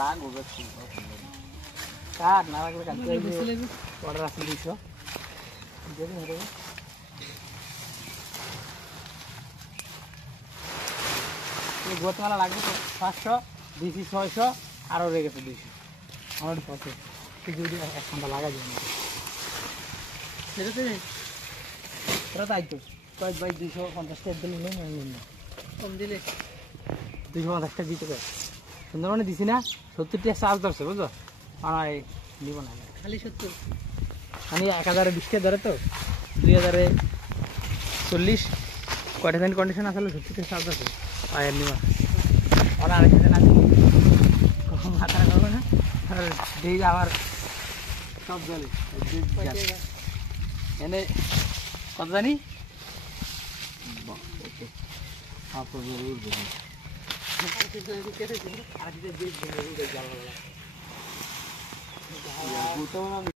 লাগবে বেশি কাট না লাগলে কাটতে অর্ডার আছে 200 দেখুন হয়ে এই গোতমালা লাগবে তো 500 ডিসি 600 আর রয়ে গেছে 200 আমার পথে যদি এক ঘন্টা লাগাই দিন সেটাতে তোরা তাই তো কয় ভাই 250 টাকা দিলে নেই কম দিলে 250 টাকা দিতে পারে সুন্দরবনে দিছি না 70 টাকা চার্জ ধরছে বুঝছো আর নিব না খালি 70 আমি 1020 টাকা ধরে তো 2040 কয়টা ফ্যান কন্ডিশন আসলে 70 টাকা চার্জ ধরছে আয়ের নিব আর আরেকটা না দিই কখন মাথা করবো না আর দেই আবার সব জলে এনে কত জানি আপনার আর